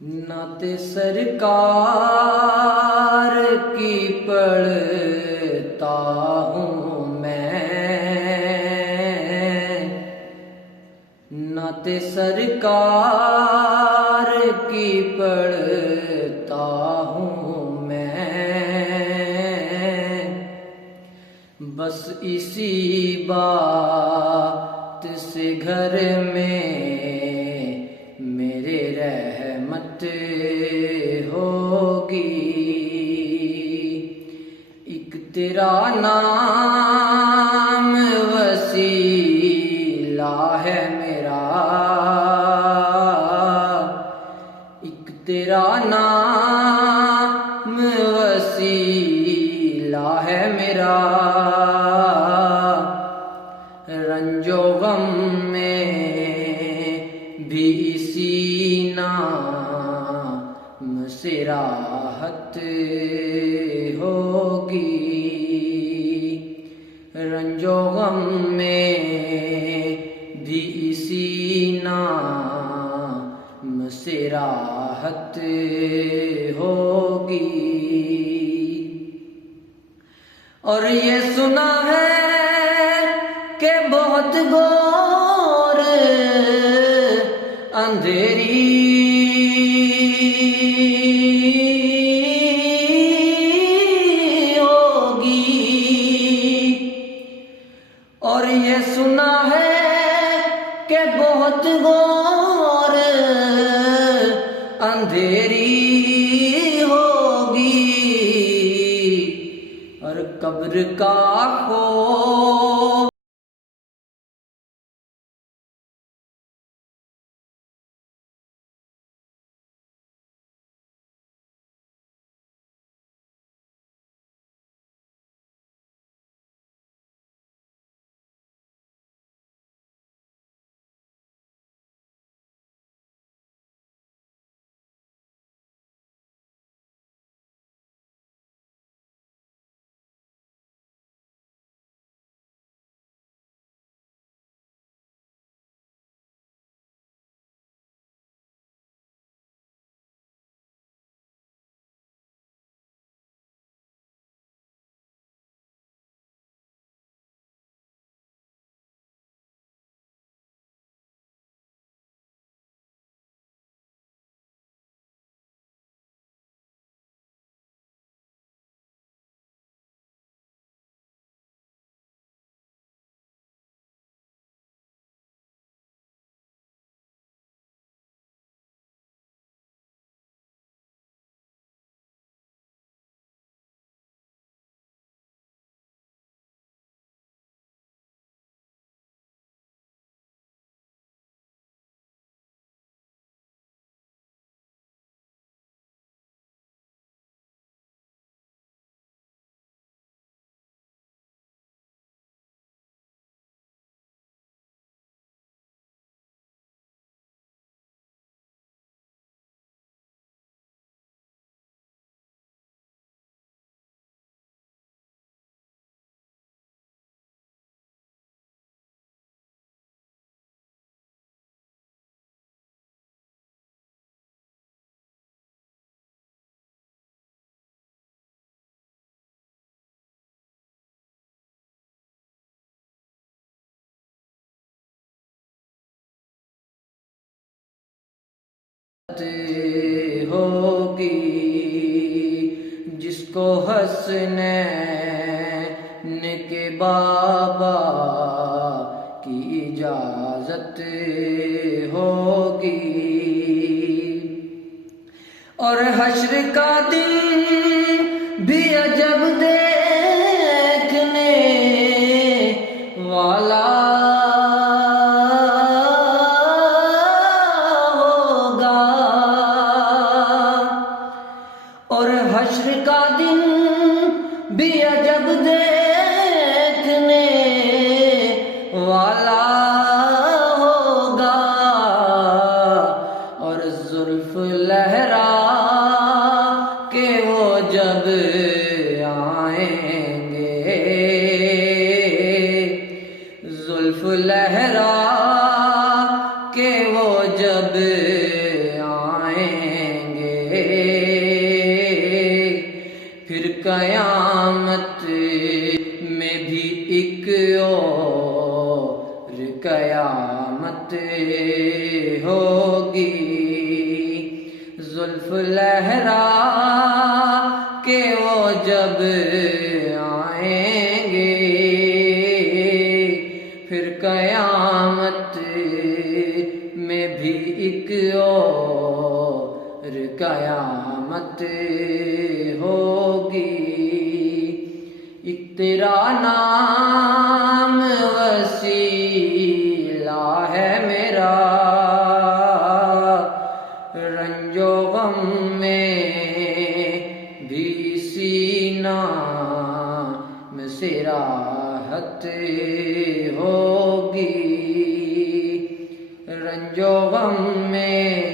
نعت سرکار کی پڑھتا ہوں میں، نعت سرکار کی پڑھتا ہوں میں، بس اسی بات سے گھر میں میرے رحمت ہوگی۔ ایک تیرا نام وسیلہ ہے میرا، ایک تیرا نام وسیلہ ہے میرا، رنج و غم میں بھی اسی نام سے راحت ہوگی، رنج و غم میں بھی اسی نام سے راحت ہوگی۔ اور یہ سنا ہے کہ بہت گور اندھیری ہوگی، اور یہ سنا ہے کہ بہت گور اندھیری ہوگی، اور قبر کا خوف ہوگی، جس کو حسنین کے بابا کی اجازت ہوگی، اور حشر کا دن بھی عجب دیکھنے والا حشر کا دن بھی عجب دیکھنے والا ہوگا، اور زلف لہرا کے وہ جب آئیں گے، زلف لہرا کے وہ جب آئیں ہوگی، زلف لہرا کے وہ جب آئیں گے، پھر قیامت میں بھی ایک اور قیامت ہوگی۔ ایک تیرا نام وسیلہ ہے میرا، رنج و غم میں بھی سینہ میں سے راحت ہوگی، رنج و غم میں